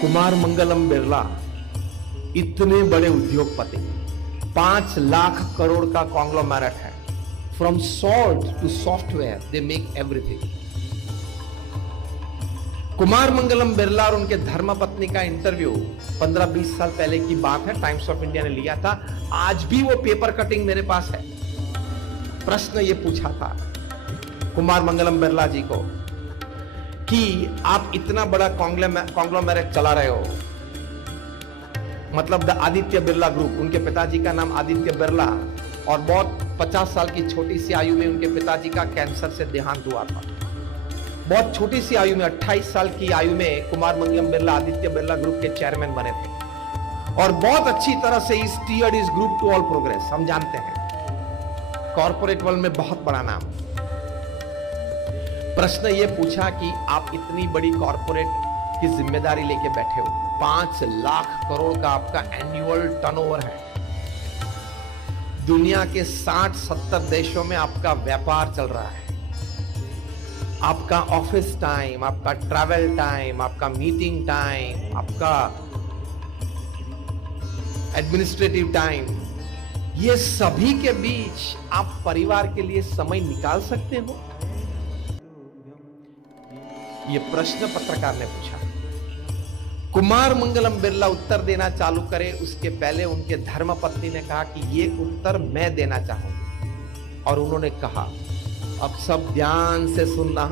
कुमार मंगलम बिरला इतने बड़े उद्योगपति, 5 लाख करोड़ का कॉन्ग्लोमेरेट है। From salt to software they make everything. Kumar Mangalam Birla और उनके धर्मपत्नी का इंटरव्यू 15-20 साल पहले की बात है, टाइम्स ऑफ इंडिया ने लिया था। आज भी वो पेपर कटिंग मेरे पास है। प्रश्न ये पूछा था कुमार मंगलम बिरला जी को कि आप इतना बड़ा कॉन्ग्लोमेरेट चला रहे हो, मतलब द आदित्य बिरला ग्रुप, उनके पिताजी का नाम आदित्य बिरला, और बहुत 50 साल की छोटी सी आयु में उनके पिताजी का कैंसर से देहांत हुआ था। बहुत छोटी सी आयु में, 28 साल की आयु में कुमार मंगलम बिरला आदित्य बिरला ग्रुप के चेयरमैन बने थे और बहुत अच्छी तरह से ही स्टीयर्ड इस ग्रुप टू ऑल प्रोग्रेस। हम जानते हैं कॉर्पोरेट वर्ल्ड में बहुत बड़ा नाम। प्रश्न ये पूछा कि आप इतनी बड़ी कॉर्पोरेट की जिम्मेदारी लेके बैठे हो, 5 लाख करोड़ का आपका एनुअल टर्नओवर है, दुनिया के 60-70 देशों में आपका व्यापार चल रहा है, आपका ऑफिस टाइम, आपका ट्रैवल टाइम, आपका मीटिंग टाइम, आपका एडमिनिस्ट्रेटिव टाइम, ये सभी के बीच आप परिवार के लिए समय निकाल सकते हो? ये प्रश्न पत्रकार ने पूछा। कुमार मंगलम बिरला उत्तर देना चालू करे उसके पहले उनके धर्मपत्नी ने कहा कि ये उत्तर मैं देना चाहूंगी, और उन्होंने कहा, अब सब ध्यान से सुनना,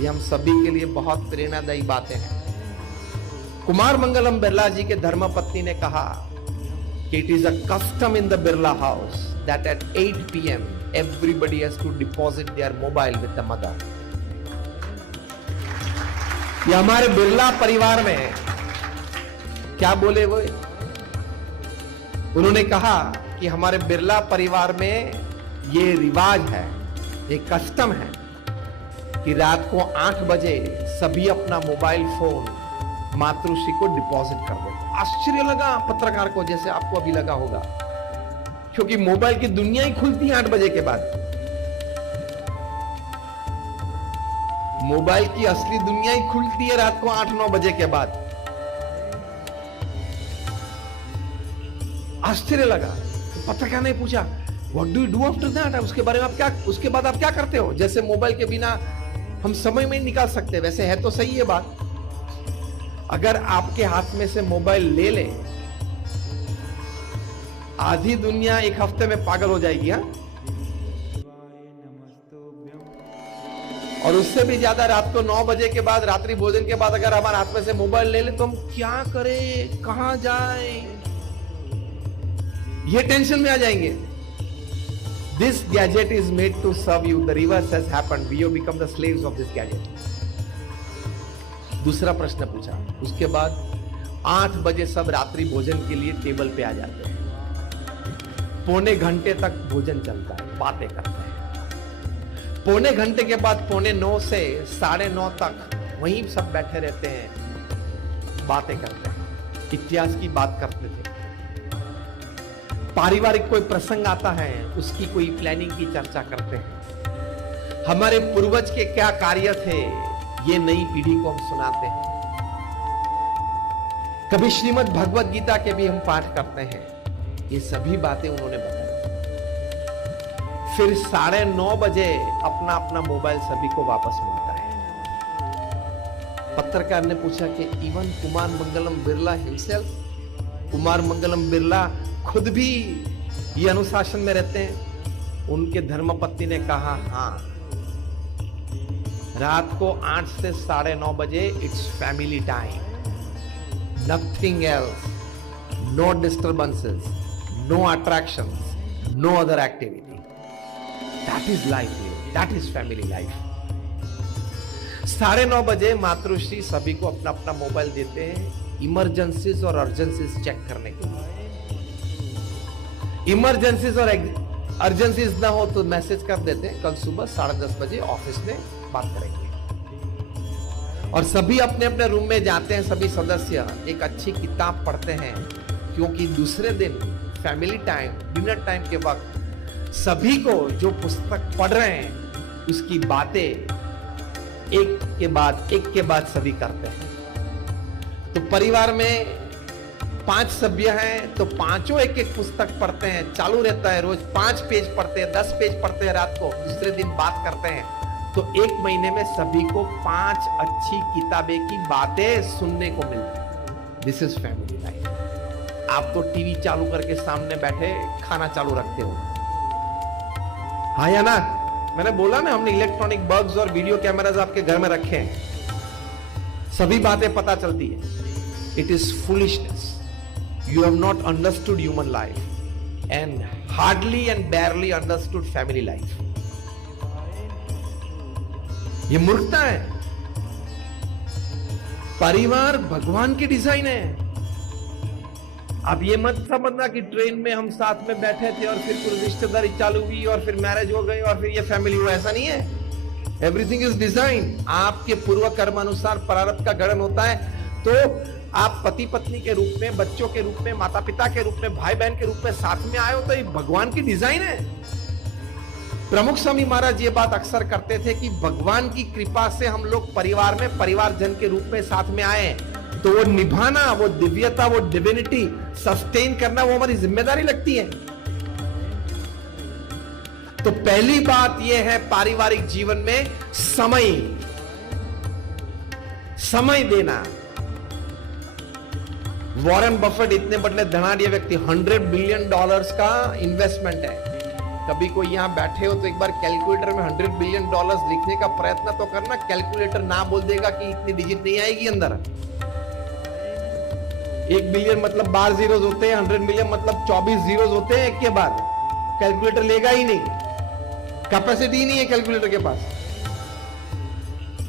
ये हम सभी के लिए बहुत प्रेरणादायी बातें हैं। कुमार मंगलम बिरला जी के धर्मपत्नी ने कहा कि it is a custom in the Birla house that at 8 PM everybody has to deposit their mobile with the mother। ये हमारे बिरला परिवार में क्या बोले वो, उन्होंने कहा कि हमारे बिरला परिवार में ये रिवाज है, ये कस्टम है कि रात को 8 बजे सभी अपना मोबाइल फोन मातृश्री को डिपॉजिट कर दो। आश्चर्य लगा पत्रकार को, जैसे आपको अभी लगा होगा, क्योंकि मोबाइल की दुनिया ही खुलती है 8 बजे के बाद। मोबाइल की असली दुनिया ही खुलती है रात को 8-9 बजे के बाद। आश्चर्य लगा। तो पत्रकार ने पूछा, what do you do after that? उसके बारे में आप क्या, उसके बाद आप क्या करते हो? जैसे मोबाइल के बिना हम समय में निकाल सकते। वैसे है तो सही है बात, अगर आपके हाथ में से मोबाइल ले ले, आधी दुनिया एक हफ्ते में पागल हो जाएगी। हा? और उससे भी ज्यादा रात को 9 बजे के बाद, रात्रि भोजन के बाद अगर हमारे हाथ में से मोबाइल ले ले तो हम क्या करें, कहां जाएं, ये टेंशन में आ जाएंगे। This gadget is made to serve you, the reverse has happened, we have become the slaves of this gadget. दूसरा प्रश्न पूछा, उसके बाद 8 बजे सब रात्रि भोजन के लिए टेबल पे आ जाते हैं, पौने घंटे तक भोजन चलता है, बातें करते हैं। पौने घंटे के बाद 8:45 से 9:30 तक वहीं सब बैठे रहते हैं, बातें करते हैं, इतिहास की बात करते थे। पारिवारिक कोई प्रसंग आता है, उसकी कोई प्लानिंग की चर्चा करते हैं। हमारे पूर्वज के क्या कार्य थे, ये नई पीढ़ी को हम सुनाते हैं। कभी श्रीमद् भगवत गीता के भी हम पाठ करते हैं। ये सभी बातें उन्होंने बताई। फिर 9:30 बजे अपना अपना मोबाइल सभी को वापस मिलता है। पत्रकार ने पूछा कि इवन कुमार मंगलम बिरला हिमसेल्फ, कुमार मंगलम बिरला खुद भी ये अनुशासन में रहते हैं? उनके धर्मपत्नी ने कहा, हाँ, रात को 8 से 9:30 बजे it's family time, nothing else, no disturbances, no attractions, no other activity. That is life, that is family life। 9:30 बजे मातृश्री सभी को अपना अपना मोबाइल देते हैं इमरजेंसीज और अर्जेंसीज चेक करने के लिए। इमरजेंसीज और अर्जेंसीज ना हो तो मैसेज कर देते हैं, कल सुबह 10:30 बजे ऑफिस में बात करेंगे। और सभी अपने अपने रूम में जाते हैं, सभी सदस्य एक अच्छी किताब पढ़ते हैं, क्योंकि दूसरे दिन फैमिली टाइम, डिनर टाइम के वक्त सभी को जो पुस्तक पढ़ रहे हैं उसकी बातें एक के बाद सभी करते हैं। तो परिवार में 5 सभ्य हैं, तो पांचों एक एक पुस्तक पढ़ते हैं, चालू रहता है, रोज 5 पेज पढ़ते हैं, 10 पेज पढ़ते हैं रात को, दूसरे दिन बात करते हैं। तो 1 महीने में सभी को 5 अच्छी किताबें की बातें सुनने को मिलती। This is family life. आप तो टीवी चालू करके सामने बैठे खाना चालू रखते हो, हाँ या ना? मैंने बोला ना, हमने इलेक्ट्रॉनिक बल्ब्स और वीडियो कैमरास आपके घर में रखे हैं, सभी बातें पता चलती है। It is foolishness. You have not understood human life and hardly and बेयरली understood family life. ये मूर्खता है। परिवार भगवान की डिजाइन है। अब ये मत समझना कि ट्रेन में हम साथ में बैठे थे और फिर कुछ रिश्तेदारी चालू हुई और फिर मैरिज हो गई और फिर ये फैमिली हुआ, ऐसा नहीं है। Everything is design. आपके पूर्व कर्म अनुसार प्रारब्ध का गठन होता है। तो आप पति पत्नी के रूप में, बच्चों के रूप में, माता पिता के रूप में, भाई बहन के रूप में साथ में आए हो, तो ये भगवान की डिजाइन है। प्रमुख स्वामी महाराज ये बात अक्सर करते थे कि भगवान की कृपा से हम लोग परिवार में परिवारजन के रूप में साथ में आए, तो वो निभाना, वो दिव्यता, वो डिविनिटी सस्टेन करना, वो हमारी जिम्मेदारी लगती है। तो पहली बात यह है पारिवारिक जीवन में समय देना। वॉरेन बफेट इतने बड़े धनाढ्य व्यक्ति, $100 बिलियन का इन्वेस्टमेंट है। कभी कोई यहां बैठे हो तो एक बार कैलकुलेटर में $100 बिलियन लिखने का प्रयत्न तो करना। कैलकुलेटर ना बोल देगा कि इतनी डिजिट नहीं आएगी अंदर। 1 बिलियन मतलब 12 जीरोस होते हैं, 100 मिलियन मतलब 24 जीरोस होते हैं एक के बाद। कैलकुलेटर लेगा ही नहीं, कैपेसिटी ही नहीं है कैलकुलेटर के पास।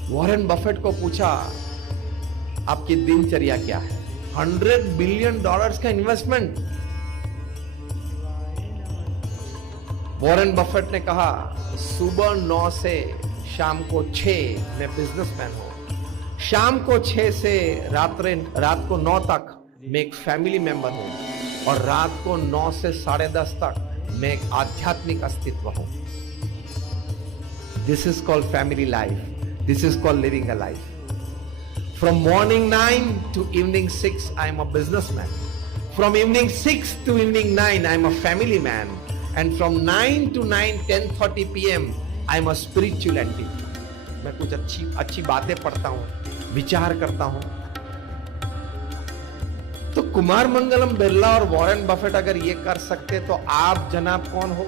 वॉरेन बफेट को पूछा आपकी दिनचर्या क्या है? $100 बिलियन का इन्वेस्टमेंट। वॉरेन बफेट ने कहा सुबह 9 से शाम को 6 मैं बिजनेसमैन हूं, शाम को 6 से रात को 9 तक मैं एक फैमिली मेंबर हूं, और रात को 9 से 10:30 तक मैं एक आध्यात्मिक अस्तित्व हूं। This is called family life. This is called living a life. From morning 9 to evening 6, I am a businessman. From evening 6 to evening 9, I am a family man. And from 9 to 10:30 p.m., I am a spiritual entity. मैं कुछ अच्छी बातें पढ़ता हूँ, विचार करता हूँ। तो कुमार मंगलम बिरला और वॉरेन बफेट अगर ये कर सकते तो आप जनाब कौन हो?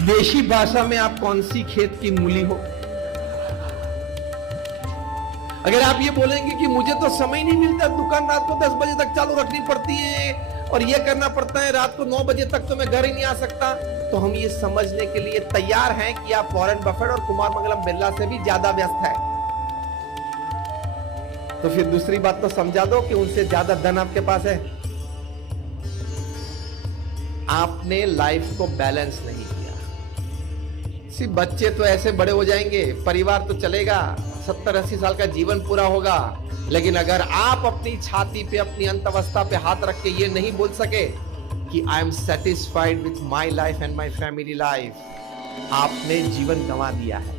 देशी भाषा में आप कौन सी खेत की मूली हो? अगर आप ये बोलेंगे कि मुझे तो समय नहीं मिलता, दुकान रात को 10 बजे तक चालू रखनी पड़ती है और ये करना पड़ता है, रात को 9 बजे तक तो मैं घर ही नहीं आ सकता, तो हम ये समझने के लिए तैयार हैं कि आप वॉरेन बफेट और कुमार मंगलम बिरला से भी ज्यादा व्यस्त हैं। तो फिर दूसरी बात तो समझा दो कि उनसे ज्यादा धन आपके पास है। आपने लाइफ को बैलेंस नहीं किया। सिर्फ बच्चे तो ऐसे बड़े हो जाएंगे, परिवार तो चलेगा, 70-80 साल का जीवन पूरा होगा, लेकिन अगर आप अपनी छाती पे, अपनी अंतवस्था पे हाथ रख के ये नहीं बोल सके कि I am satisfied with my life and my family life, आपने जीवन गंवा दिया है।